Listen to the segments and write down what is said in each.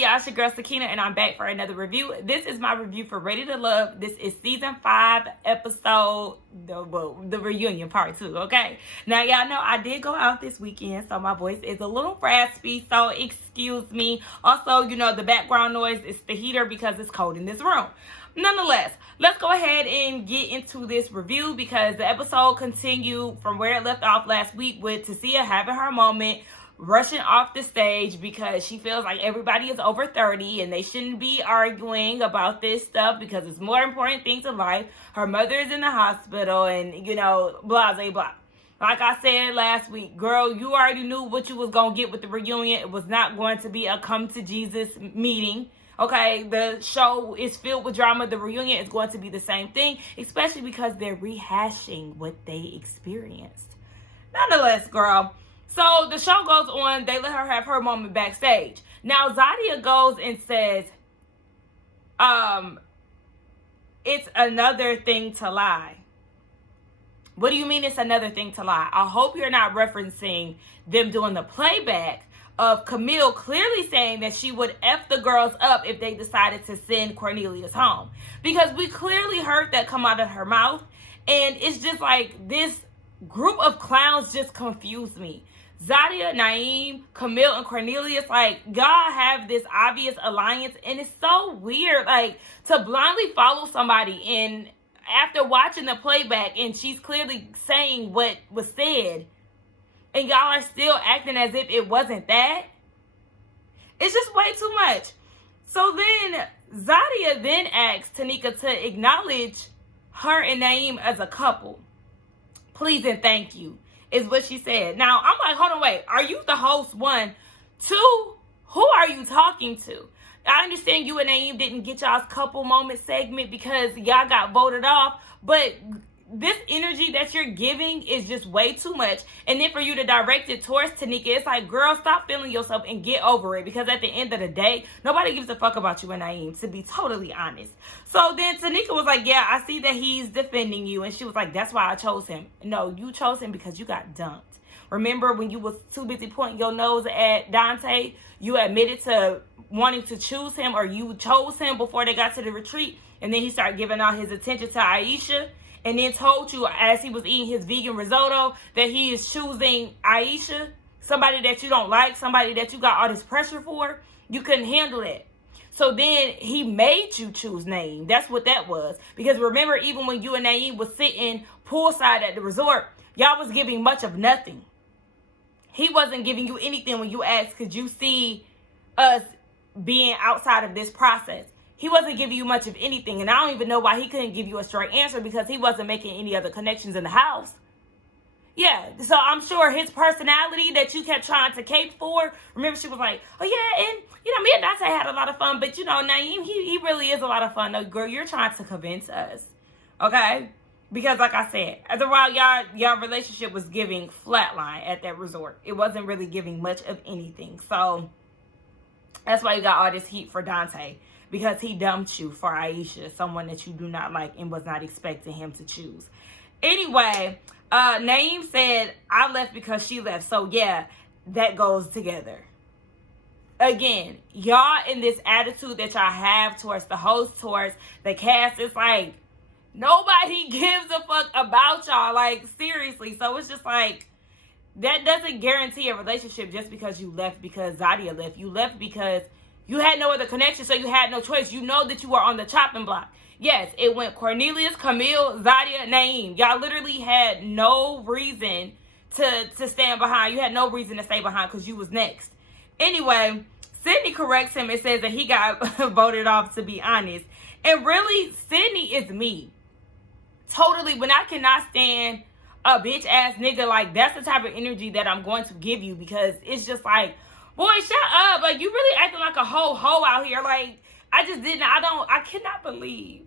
y'all? It's your girl Sakina, and I'm back for another review. This is my review for Ready to Love. This is season 5, episode the reunion part 2. Okay, now y'all know I did go out this weekend, so my voice is a little raspy, so excuse me. Also, you know, the background noise is the heater because it's cold in this room. Nonetheless, let's go ahead and get into this review because the episode continued from where it left off last week with Tasia having her moment, rushing off the stage because she feels like everybody is over 30 and they shouldn't be arguing about this stuff because it's more important things in life. Her mother is in the hospital and, you know, blah, blah, blah. Like I said last week, girl, you already knew what you was going to get with the reunion. It was not going to be a come to Jesus meeting. Okay, the show is filled with drama. The reunion is going to be the same thing, especially because they're rehashing what they experienced. Nonetheless, girl, so the show goes on. They let her have her moment backstage. Now, Xavier goes and says, it's another thing to lie. What do you mean it's another thing to lie? I hope you're not referencing them doing the playback of Camille clearly saying that she would F the girls up if they decided to send Cornelius home. Because we clearly heard that come out of her mouth. And it's just like this group of clowns just confused me. Xavier, Naeem, Camille, and Cornelius, like, y'all have this obvious alliance. And it's so weird, like, to blindly follow somebody and after watching the playback and she's clearly saying what was said, and y'all are still acting as if it wasn't that. It's just way too much. So then Xavier then asks Tanika to acknowledge her and Naeem as a couple. Please and thank you, is what she said. Now, I'm like, hold on, wait. Are you the host, 1? 2, who are you talking to? I understand you and Naeem didn't get y'all's couple moment segment because y'all got voted off, but this energy that you're giving is just way too much. And then for you to direct it towards Tanika, it's like, girl, stop feeling yourself and get over it. Because at the end of the day, nobody gives a fuck about you and Naeem, to be totally honest. So then Tanika was like, yeah, I see that he's defending you. And she was like, that's why I chose him. No, you chose him because you got dumped. Remember when you was too busy pointing your nose at Dante, you admitted to wanting to choose him, or you chose him before they got to the retreat. And then he started giving all his attention to Aisha. And then told you as he was eating his vegan risotto that he is choosing Aisha, somebody that you don't like, somebody that you got all this pressure for. You couldn't handle it. So then he made you choose Naeem. That's what that was. Because remember, even when you and Naeem was sitting poolside at the resort, y'all was giving much of nothing. He wasn't giving you anything when you asked, could you see us being outside of this process? He wasn't giving you much of anything. And I don't even know why he couldn't give you a straight answer, because he wasn't making any other connections in the house. Yeah, so I'm sure his personality that you kept trying to cape for. Remember, she was like, oh yeah, and you know, me and Dante had a lot of fun. But you know, Naeem, he really is a lot of fun. No, girl, you're trying to convince us. Okay? Because like I said, after a while, y'all relationship was giving flatline at that resort. It wasn't really giving much of anything. So that's why you got all this heat for Dante. Because he dumped you for Aisha, someone that you do not like and was not expecting him to choose. Anyway, Naeem said, I left because she left. So yeah, that goes together. Again, y'all in this attitude that y'all have towards the host, towards the cast, it's like, nobody gives a fuck about y'all. Like, seriously. So it's just like, that doesn't guarantee a relationship just because you left because Xavier left. You left because you had no other connection, so you had no choice. You know that you were on the chopping block. Yes, it went Cornelius, Camille, Xavier, Naeem. Y'all literally had no reason to stand behind. You had no reason to stay behind because you was next. Anyway, Sydney corrects him and says that he got voted off, to be honest. And really, Sydney is me. Totally, when I cannot stand a bitch-ass nigga, like, that's the type of energy that I'm going to give you, because it's just like, boy, shut up. Like, you really acting like a whole hoe out here. Like, I cannot believe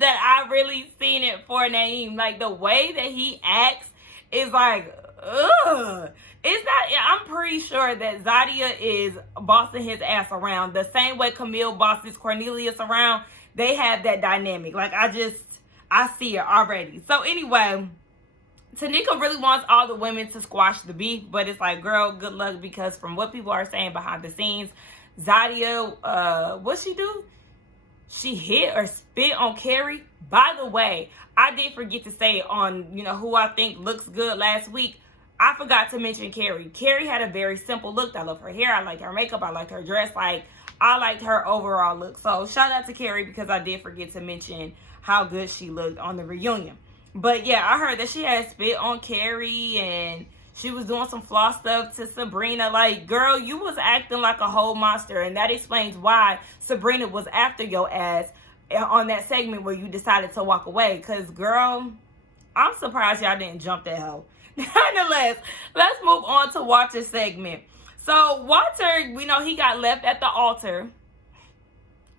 that I really seen it for Naeem. Like, the way that he acts is like, ugh. It's not, I'm pretty sure that Xavier is bossing his ass around. The same way Camille bosses Cornelius around. They have that dynamic. Like, I see it already. So, anyway, Tanika really wants all the women to squash the beef, but it's like, girl, good luck, because from what people are saying behind the scenes, Zadia, what she do? She hit or spit on Carrie. By the way, I did forget to say on, who I think looks good last week. I forgot to mention Carrie. Carrie had a very simple look. I love her hair. I liked her makeup. I liked her dress. Like, I liked her overall look. So shout out to Carrie, because I did forget to mention how good she looked on the reunion. But yeah, I heard that she had spit on Carrie and she was doing some floss stuff to Sabrina. Like, girl, you was acting like a whole monster. And that explains why Sabrina was after your ass on that segment where you decided to walk away. Because, girl, I'm surprised y'all didn't jump that hoe. Nonetheless, let's move on to Walter's segment. So, Walter, we know he got left at the altar.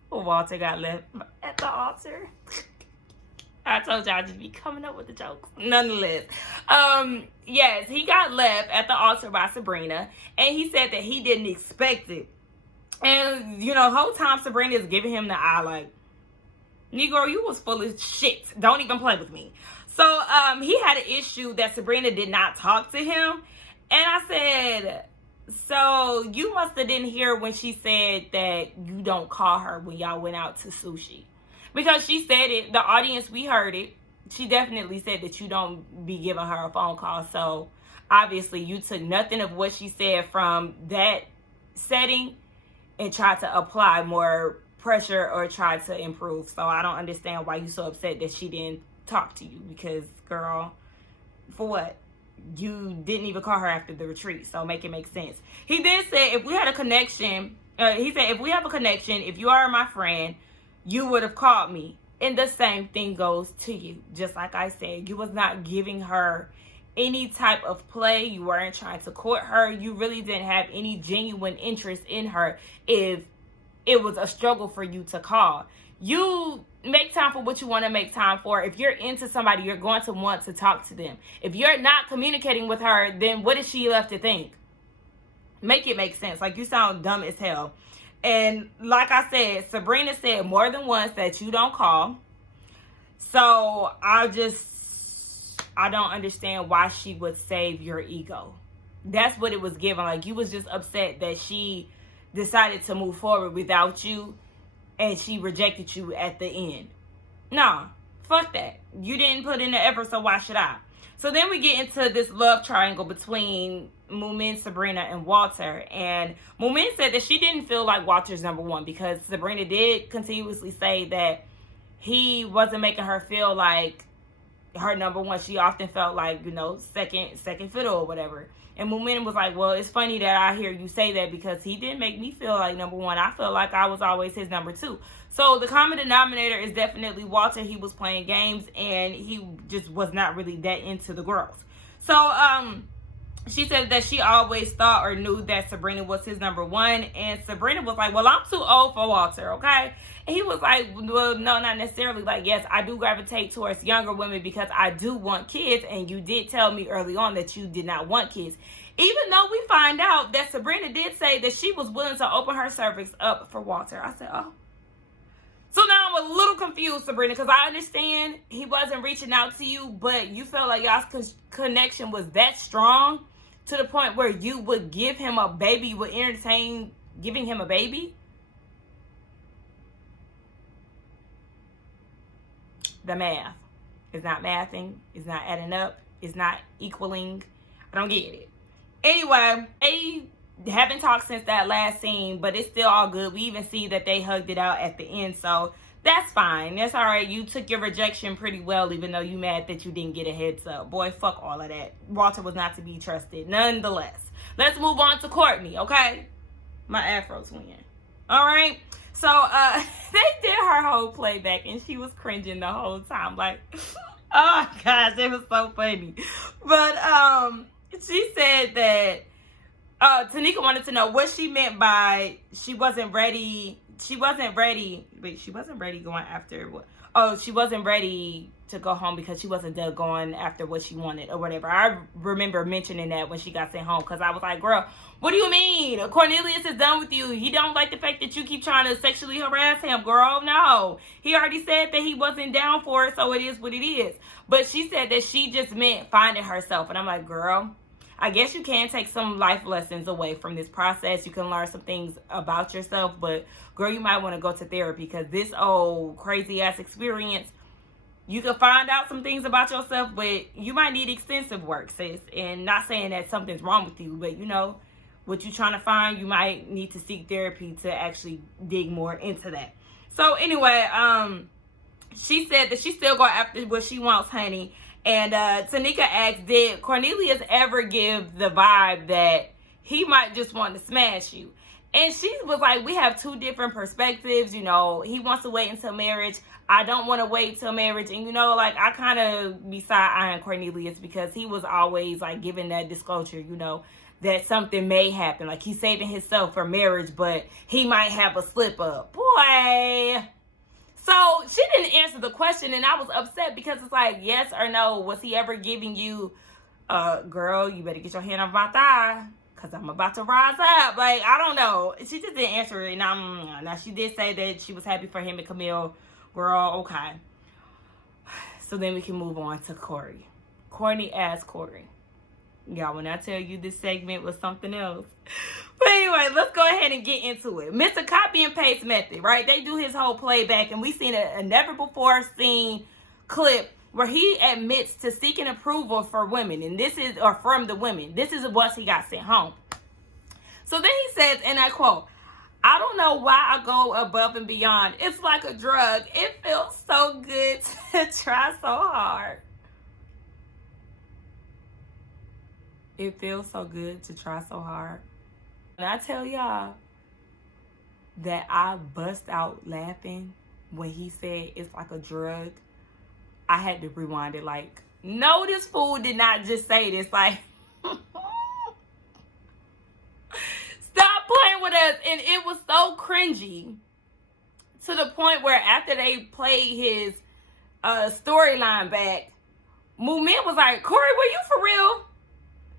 Walter got left at the altar. I told y'all I'd just be coming up with the jokes. Nonetheless, yes, he got left at the altar by Sabrina, and he said that he didn't expect it. And, the whole time Sabrina is giving him the eye like, Negro, you was full of shit. Don't even play with me. So, he had an issue that Sabrina did not talk to him. And I said, so you must have didn't hear when she said that you don't call her when y'all went out to sushi. Because she said it, the audience, we heard it. She definitely said that you don't be giving her a phone call. So, obviously, you took nothing of what she said from that setting and tried to apply more pressure or try to improve. So, I don't understand why you so upset that she didn't talk to you. Because, girl, for what? You didn't even call her after the retreat. So, make it make sense. He then said, if we had a connection, if we have a connection, if you are my friend, you would have called me. And the same thing goes to you. Just like I said, you was not giving her any type of play. You weren't trying to court her. You really didn't have any genuine interest in her if it was a struggle for you to call. You make time for what you want to make time for. If you're into somebody, you're going to want to talk to them. If you're not communicating with her, then what is she left to think? Make it make sense. Like, you sound dumb as hell. And like I said, Sabrina said more than once that you don't call. So I don't understand why she would save your ego. That's what it was given. Like, you was just upset that she decided to move forward without you and she rejected you at the end. Nah, fuck that. You didn't put in the effort, so why should I? So then we get into this love triangle between Moomin, Sabrina, and Walter. And Moomin said that she didn't feel like Walter's number one because Sabrina did continuously say that he wasn't making her feel like her number one. She often felt like, second fiddle or whatever. And Moomin was like, well, it's funny that I hear you say that because he didn't make me feel like number one. I feel like I was always his number two. So the common denominator is definitely Walter. He was playing games and he just was not really that into the girls. So she said that she always thought or knew that Sabrina was his number one. And Sabrina was like, well, I'm too old for Walter, okay? And he was like, well, no, not necessarily. Like, yes, I do gravitate towards younger women because I do want kids. And you did tell me early on that you did not want kids. Even though we find out that Sabrina did say that she was willing to open her cervix up for Walter. I said, oh. So now I'm a little confused, Sabrina, because I understand he wasn't reaching out to you, but you felt like y'all's connection was that strong to the point where you would give him a baby, you would entertain giving him a baby? The math is not mathing, it's not adding up, it's not equaling. I don't get it. Anyway, they haven't talked since that last scene, but it's still all good. We even see that they hugged it out at the end, so that's fine. That's all right. You took your rejection pretty well, even though you mad that you didn't get a heads up. Boy, fuck all of that. Walter was not to be trusted, nonetheless. Let's move on to Courtney, okay? My Afro twin. All right? So, they did her whole playback, and she was cringing the whole time. Like, oh, gosh, it was so funny. But, she said that Tanika wanted to know what she meant by she wasn't ready. She wasn't ready. Wait, she wasn't ready going after what? oh, she wasn't ready to go home because she wasn't done going after what she wanted or whatever. I remember mentioning that when she got sent home, because I was like, girl, what do you mean? Cornelius is done with you. He don't like the fact that you keep trying to sexually harass him, girl. No. He already said that he wasn't down for it, so it is what it is. But she said that she just meant finding herself. And I'm like, girl, I guess you can take some life lessons away from this process. You can learn some things about yourself. But, girl, you might want to go to therapy, because this old crazy-ass experience, you can find out some things about yourself, but you might need extensive work, sis. And not saying that something's wrong with you, but, you know, what you're trying to find, you might need to seek therapy to actually dig more into that. So, anyway, she said that she's still going after what she wants, honey. And Tanika asked, did Cornelius ever give the vibe that he might just want to smash you? And she was like, we have two different perspectives. You know, he wants to wait until marriage. I don't want to wait till marriage. And, you know, like, I kind of be side-eyeing Cornelius, because he was always, like, giving that disclosure, you know, that something may happen. Like, he's saving himself for marriage, but he might have a slip-up. Boy. So, she didn't answer the question, and I was upset, because it's like, yes or no, was he ever giving you, girl, you better get your hand on my thigh, because I'm about to rise up. Like, I don't know. She just didn't answer it. Now, she did say that she was happy for him and Camille. Girl, okay. So then we can move on to Corey. Courtney asked Corey. Y'all, when I tell you this segment was something else. But anyway, let's go ahead and get into it. Mr. Copy and Paste Method, right? They do his whole playback, and we seen a never before seen clip where he admits to seeking approval for women, and this is, or from the women. This is once he got sent home. So then he says, and I quote, I don't know why I go above and beyond. It's like a drug. It feels so good to try so hard. It feels so good to try so hard. And I tell y'all that I bust out laughing when he said it's like a drug. I had to rewind it like, no, this fool did not just say this. Like, stop playing with us. And it was so cringy, to the point where after they played his storyline back, Movement was like, Corey, were you for real?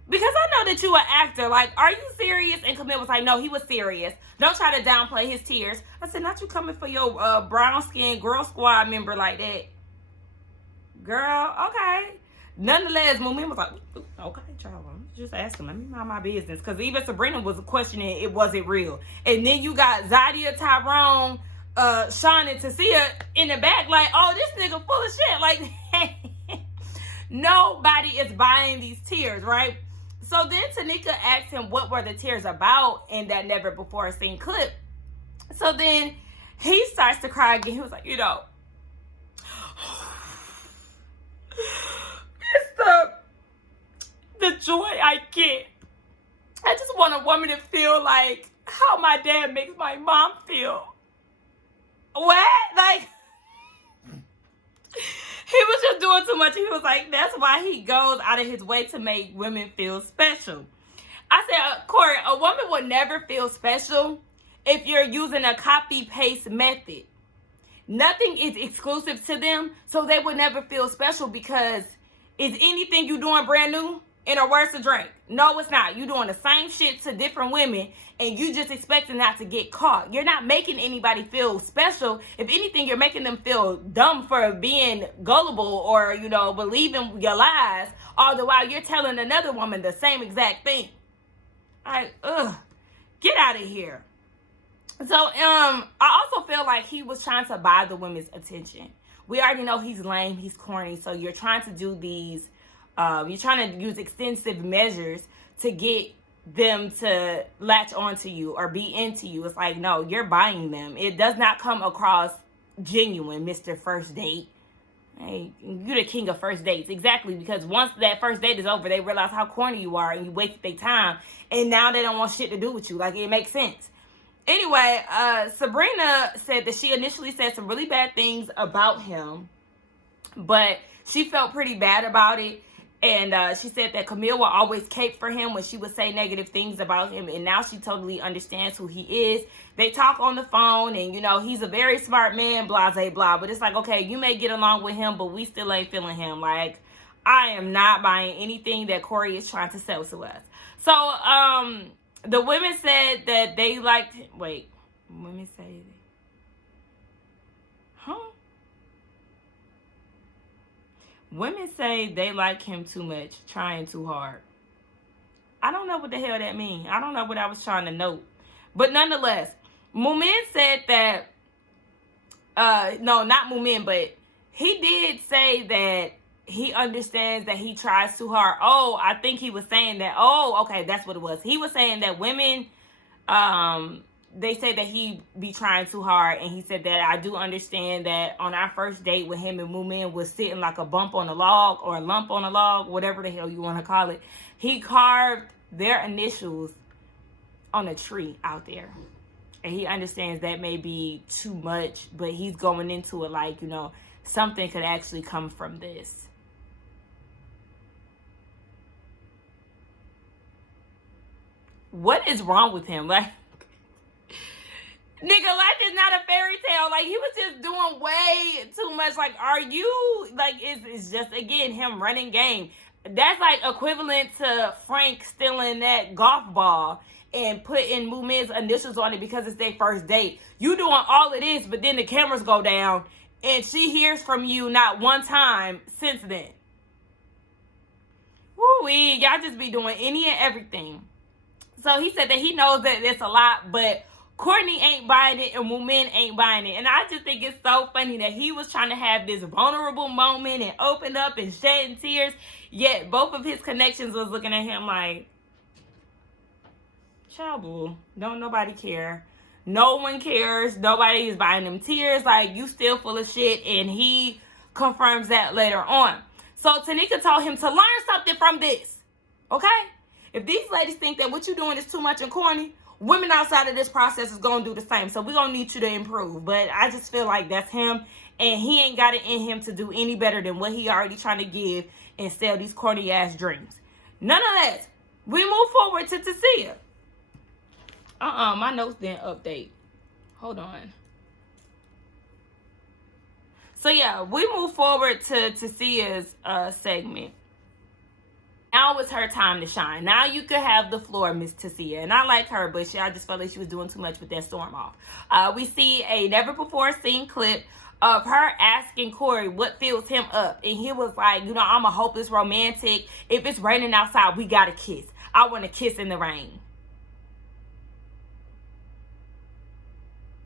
Because I know that you an actor. Like, are you serious? And Camille was like, no, he was serious. Don't try to downplay his tears. I said, not you coming for your brown-skinned girl squad member like that. Girl, okay. Nonetheless, Movement was like, okay, child, I'm just asking. Let me mind my business. Because even Sabrina was questioning it wasn't real. And then you got Zadia, Tyrone, Sean, and Tasia in the back like, oh, this nigga full of shit. Like, nobody is buying these tears, right? So then Tanika asked him what were the tears about in that never before seen clip. So then he starts to cry again. He was like, you know, it's the joy I get. I just want a woman to feel like how my dad makes my mom feel. What? Like, he was just doing too much. He was like, that's why he goes out of his way to make women feel special. I said, Corey, a woman would never feel special if you're using a copy-paste method. Nothing is exclusive to them, so they would never feel special, because is anything you doing brand new and or worse to drink? No, it's not. You doing the same shit to different women, and you just expecting not to get caught. You're not making anybody feel special. If anything, you're making them feel dumb for being gullible or, you know, believing your lies, all the while you're telling another woman the same exact thing. Like, get out of here. So, I also feel like he was trying to buy the women's attention. We already know he's lame, he's corny, so you're trying to do these, you're trying to use extensive measures to get them to latch onto you or be into you. It's like, no, you're buying them. It does not come across genuine, Mr. First Date. Hey, you're the king of first dates. Exactly, because once that first date is over, they realize how corny you are and you wasted their time, and now they don't want shit to do with you. Like, it makes sense. Anyway, Sabrina said that she initially said some really bad things about him, but she felt pretty bad about it. And she said that Camille will always cape for him when she would say negative things about him. And now she totally understands who he is. They talk on the phone and, you know, he's a very smart man, blah, blah, blah. But it's like, okay, you may get along with him, but we still ain't feeling him. Like, I am not buying anything that Corey is trying to sell to us. So, the women said that they liked, wait, women say, women say they like him too much, trying too hard. I don't know what the hell that means. I don't know what I was trying to note. But nonetheless, Moomin said that, no, not Moomin, but he did say that he understands that he tries too hard. Oh, I think he was saying that, oh, okay, that's what it was. He was saying that women, they say that he be trying too hard, and he said that I do understand that on our first date with him and Moomin was sitting like a bump on a log or a lump on a log, whatever the hell you want to call it. He carved their initials on a tree out there, and he understands that may be too much, but he's going into it like, you know, something could actually come from this. What is wrong with him? Like, nigga, life is not a fairy tale. Like, he was just doing way too much. Like, are you, like, it's just, again, him running game. That's, like, equivalent to Frank stealing that golf ball and putting Moomin's initials on it because it's their first date. You doing all of this, but then the cameras go down, and she hears from you not one time since then. Woo-wee, y'all just be doing any and everything. So he said that he knows that it's a lot, but Courtney ain't buying it and Moomin ain't buying it. And I just think it's so funny that he was trying to have this vulnerable moment and open up and shedding tears, yet both of his connections was looking at him like, child boo, don't nobody care. No one cares. Nobody is buying them tears. Like, you still full of shit. And he confirms that later on. So Tanika told him to learn something from this. Okay? If these ladies think that what you're doing is too much and corny, women outside of this process is going to do the same. So we're going to need you to improve. But I just feel like that's him. And he ain't got it in him to do any better than what he already trying to give and sell these corny ass dreams. Nonetheless, we move forward to Tasia. My notes didn't update. Hold on. So yeah, we move forward to Tasia's segment. Now it's her time to shine. Now you could have the floor, Miss Tasia. And I like her, but I just felt like she was doing too much with that storm off. We see a never-before-seen clip of her asking Corey what fills him up. And he was like, you know, I'm a hopeless romantic. If it's raining outside, we got to kiss. I want to kiss in the rain.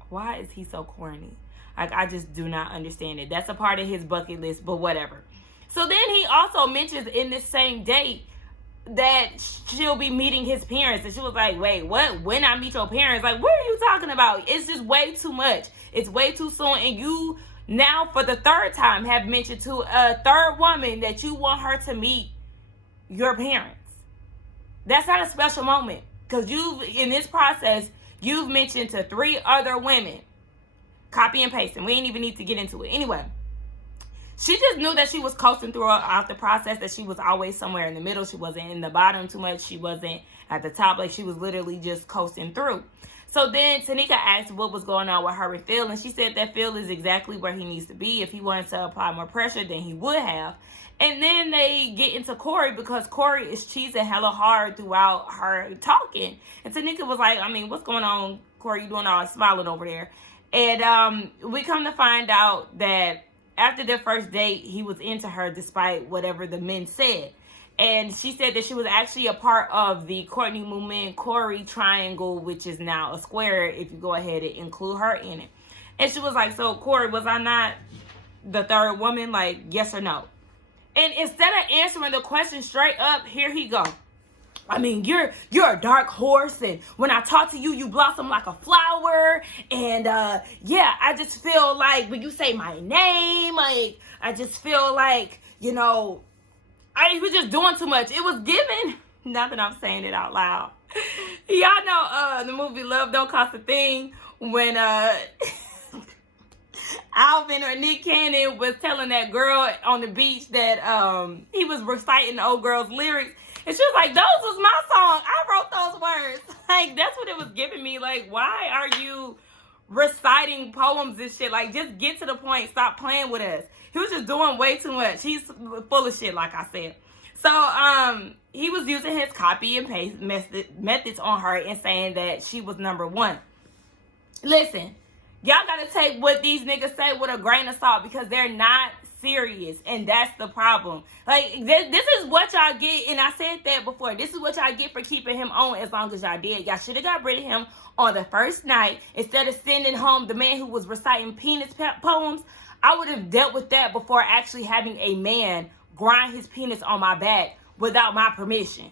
Why is he so corny? Like, I just do not understand it. That's a part of his bucket list, but whatever. So then he also mentions in this same date that she'll be meeting his parents. And she was like, wait, what? When I meet your parents? Like, what are you talking about? It's just way too much. It's way too soon. And you now for the third time have mentioned to a third woman that you want her to meet your parents. That's not a special moment. Because in this process, you've mentioned to 3 other women. Copy and paste. And we ain't even need to get into it. Anyway. She just knew that she was coasting throughout the process, that she was always somewhere in the middle. She wasn't in the bottom too much. She wasn't at the top. Like, she was literally just coasting through. So then Tanika asked what was going on with her and Phil. And she said that Phil is exactly where he needs to be. If he wanted to apply more pressure, then he would have. And then they get into Corey because Corey is cheesing hella hard throughout her talking. And Tanika was like, I mean, what's going on, Corey? You doing all smiling over there? And we come to find out that after their first date, he was into her despite whatever the men said. And she said that she was actually a part of the Courtney, Moomin, Corey triangle, which is now a square if you go ahead and include her in it. And she was like, so Corey, was I not the third woman? Like, yes or no? And instead of answering the question straight up, here he go. I mean, you're a dark horse, and when I talk to you, you blossom like a flower, and yeah, I just feel like when you say my name, like, I just feel like, you know, I was just doing too much. It was given, now that I'm saying it out loud, y'all know the movie Love Don't Cost a Thing, when I Alvin or Nick Cannon was telling that girl on the beach that he was reciting the old girl's lyrics. And she was like, those was my song. I wrote those words. Like, that's what it was giving me. Like, why are you reciting poems and shit? Like, just get to the point. Stop playing with us. He was just doing way too much. He's full of shit, like I said. So, he was using his copy and paste methods on her and saying that she was number one. Listen, y'all gotta take what these niggas say with a grain of salt because they're not serious, and that's the problem. Like, this is what y'all get, and I said that before. This is what y'all get for keeping him on as long as y'all did. Y'all should have got rid of him on the first night instead of sending home the man who was reciting penis poems. I would have dealt with that before actually having a man grind his penis on my back without my permission.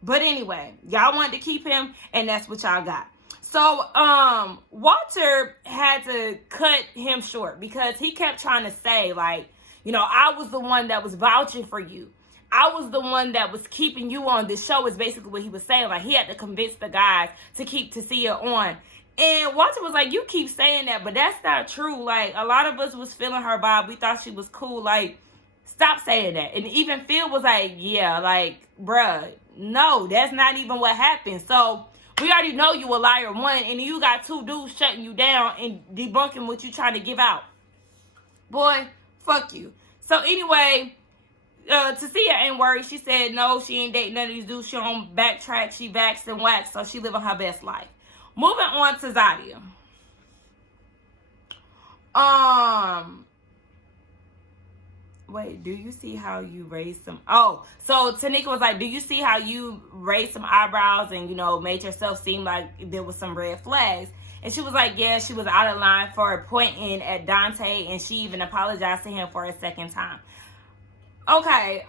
But anyway, y'all wanted to keep him, and that's what y'all got. So, Walter had to cut him short because he kept trying to say, like, you know, I was the one that was vouching for you. I was the one that was keeping you on this show is basically what he was saying. Like, he had to convince the guys to keep Tasia on. And Walter was like, you keep saying that, but that's not true. Like, a lot of us was feeling her vibe. We thought she was cool. Like, stop saying that. And even Phil was like, yeah, like, bruh, no, that's not even what happened. So, we already know you a liar, one, and you got two dudes shutting you down and debunking what you trying to give out. Boy, fuck you. So anyway, Tasia ain't worried. She said no, she ain't dating none of these dudes. She don't backtrack. She vaxxed and waxed, so she living her best life. Moving on to Zadia. Wait, do you see how you raised some... Oh, so Tanika was like, do you see how you raised some eyebrows and, you know, made yourself seem like there was some red flags? And she was like, yeah, she was out of line for pointing at Dante, and she even apologized to him for a second time. Okay,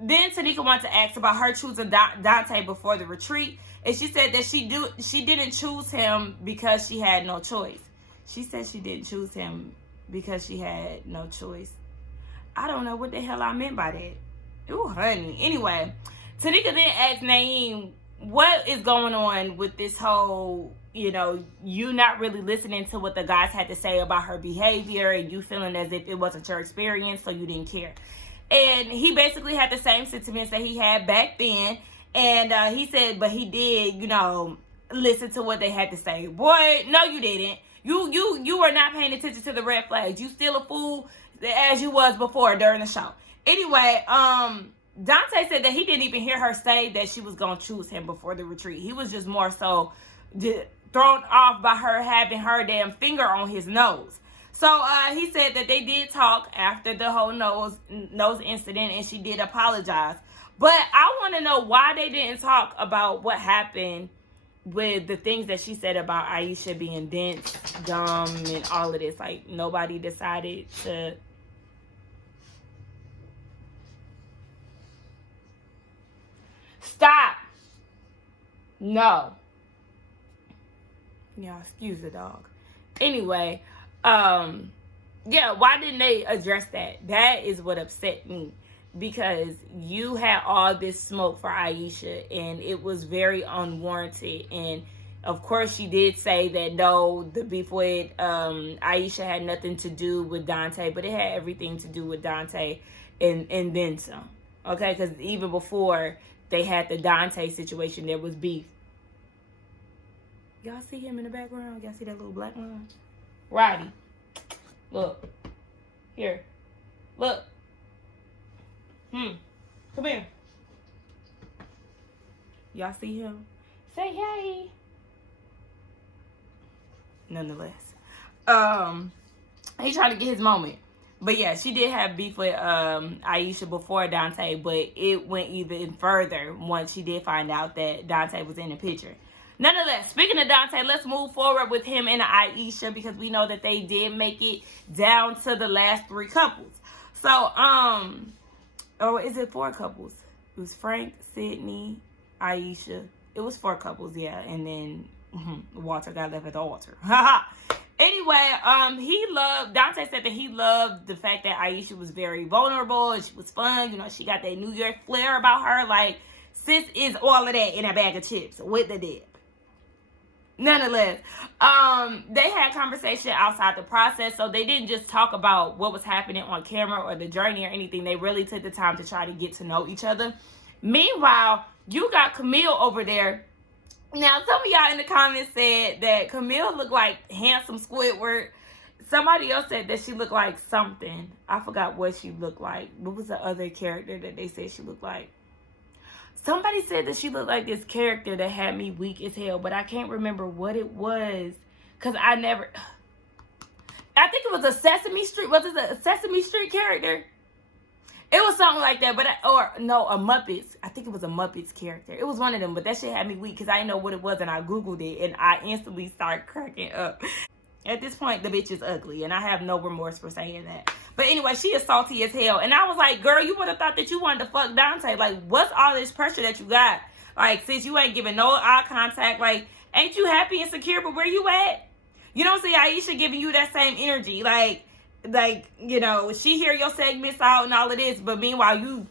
then Tanika wanted to ask about her choosing Dante before the retreat, and she said that she didn't choose him because she had no choice. She said she didn't choose him because she had no choice. I don't know what the hell I meant by that. Ooh, honey. Anyway, Tanika then asked Naeem, what is going on with this whole, you know, you not really listening to what the guys had to say about her behavior and you feeling as if it wasn't your experience, so you didn't care. And he basically had the same sentiments that he had back then. And he said, but he did, you know, listen to what they had to say. Boy, no, you didn't. You were not paying attention to the red flags. You still a fool as you was before during the show. Anyway, Dante said that he didn't even hear her say that she was going to choose him before the retreat. He was just more so thrown off by her having her damn finger on his nose. So he said that they did talk after the whole nose incident, and she did apologize. But I want to know why they didn't talk about what happened with the things that she said about Aisha being dense, dumb, and all of this. Like, nobody decided to... Stop. No. Yeah, excuse the dog. Anyway, yeah, why didn't they address that? That is what upset me. Because you had all this smoke for Aisha, and it was very unwarranted. And of course, she did say that no, the beef with Aisha had nothing to do with Dante, but it had everything to do with Dante and then some. Okay, because even before they had the Dante situation, there was beef. Y'all see him in the background? Y'all see that little black one? Roddy. Look. Here. Look. Come here. Y'all see him? Say hey. Nonetheless. He trying to get his moment. But yeah, she did have beef with Aisha before Dante, but it went even further once she did find out that Dante was in the picture. Nonetheless, speaking of Dante, let's move forward with him and Aisha, because we know that they did make it down to the last 3 couples. So, or is it 4 couples? It was Frank, Sydney, Aisha. It was 4 couples, yeah. And then Walter got left at the altar. Anyway, Dante said that he loved the fact that Aisha was very vulnerable and she was fun. You know, she got that New York flair about her. Like, sis is all of that in a bag of chips with the dip. Nonetheless, they had conversation outside the process, so they didn't just talk about what was happening on camera or the journey or anything. They really took the time to try to get to know each other. Meanwhile, you got Camille over there. Now, some of y'all in the comments said that Camille looked like handsome Squidward. Somebody else said that she looked like something. I forgot what she looked like. What was the other character that they said she looked like? Somebody said that she looked like this character that had me weak as hell, but I can't remember what it was. Because I think it was a Sesame Street. Was it a Sesame Street character? It was something like that, a Muppets. I think it was a Muppets character. It was one of them, but that shit had me weak because I didn't know what it was, and I Googled it, and I instantly started cracking up. At this point, the bitch is ugly, and I have no remorse for saying that. But anyway, she is salty as hell. And I was like, girl, you would have thought that you wanted to fuck Dante. Like, what's all this pressure that you got? Like, since you ain't giving no eye contact, like, ain't you happy and secure, but where you at? You don't see Aisha giving you that same energy. Like, you know, she hear your segments out and all of this, but meanwhile, you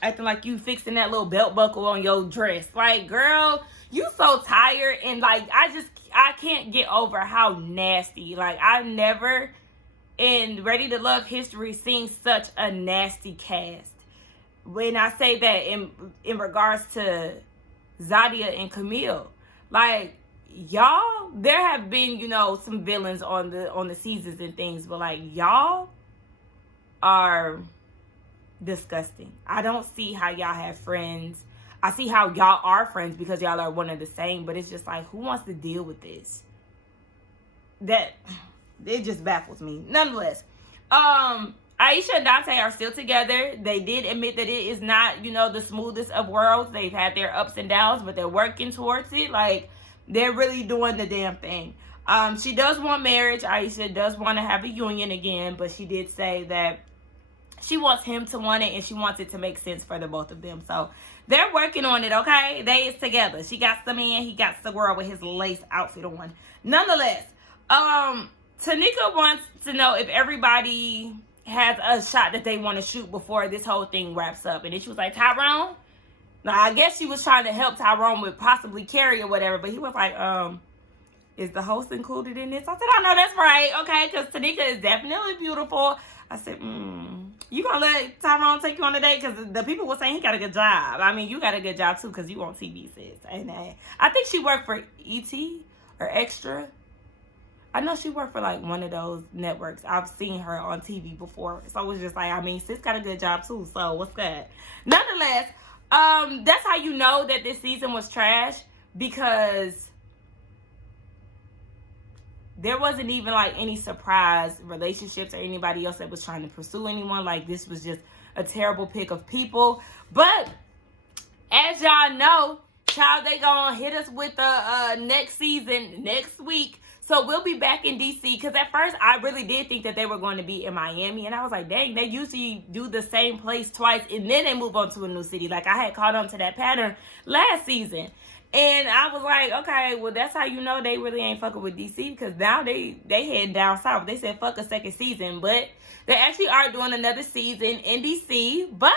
acting like you fixing that little belt buckle on your dress. Like, girl, you so tired, and like, I can't get over how nasty. Like, I've never in Ready to Love history seen such a nasty cast. When I say that in regards to Zadia and Camille, like, y'all, there have been, you know, some villains on the seasons and things, but like, y'all are disgusting. I don't see how y'all have friends. I see how y'all are friends because y'all are one and the same, but it's just like, who wants to deal with this? That, it just baffles me. Nonetheless, Aisha and Dante are still together. They did admit that it is not, you know, the smoothest of worlds. They've had their ups and downs, but they're working towards it. Like, they're really doing the damn thing. She does want marriage. Aisha does want to have a union again, but she did say that she wants him to want it, and she wants it to make sense for the both of them. So they're working on it, okay? They is together. She got the man, he got the girl with his lace outfit on. Nonetheless, Tanika wants to know if everybody has a shot that they want to shoot before this whole thing wraps up. And then she was like, Tyrone? Now, I guess she was trying to help Tyrone with possibly Carrie or whatever, but he was like, is the host included in this? I said, I know that's right, okay, because Tanika is definitely beautiful. I said, you gonna let Tyrone take you on a date? Because the people were saying he got a good job. I mean, you got a good job too, because you on TV, sis. And I think she worked for E.T. or Extra. I know she worked for like one of those networks. I've seen her on TV before. So it was just like, I mean, sis got a good job too. So what's that? Nonetheless, that's how you know that this season was trash, because there wasn't even like any surprise relationships or anybody else that was trying to pursue anyone. Like, this was just a terrible pick of people. But as y'all know, child, they gonna hit us with the next season next week. So we'll be back in DC, because at first I really did think that they were going to be in Miami, and I was like, dang, they usually do the same place twice and then they move on to a new city. Like, I had caught on to that pattern last season. And I was like, okay, well, that's how you know they really ain't fucking with DC, because now they head down south. They said fuck a second season, but they actually are doing another season in DC. But,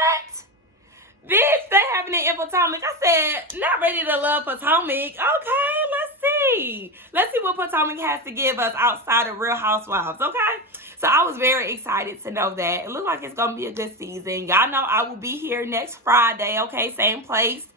bitch, they having it in Potomac. I said, not Ready to Love Potomac. Okay, let's see. Let's see what Potomac has to give us outside of Real Housewives, okay? So I was very excited to know that. It looked like it's going to be a good season. Y'all know I will be here next Friday, okay? Same place.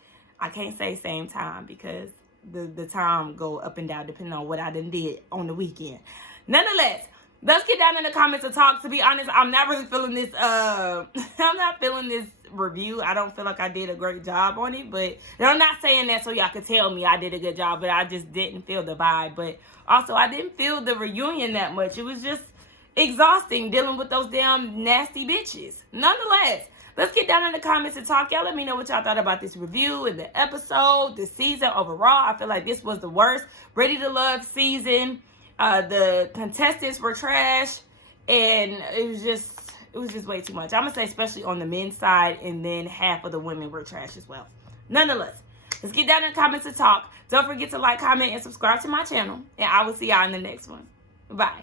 I can't say same time because the time go up and down depending on what I done did on the weekend. Nonetheless, let's get down in the comments and talk. To be honest, I'm not really feeling this, I'm not feeling this review. I don't feel like I did a great job on it, but I'm not saying that so y'all could tell me I did a good job, but I just didn't feel the vibe. But also, I didn't feel the reunion that much. It was just exhausting dealing with those damn nasty bitches. Nonetheless, let's get down in the comments and talk. Y'all let me know what y'all thought about this review and the episode, the season overall. I feel like this was the worst Ready to Love season. The contestants were trash, and it was just way too much. I'm gonna say especially on the men's side, and then half of the women were trash as well. Nonetheless, let's get down in the comments and talk. Don't forget to like, comment, and subscribe to my channel, and I will see y'all in the next one. Bye.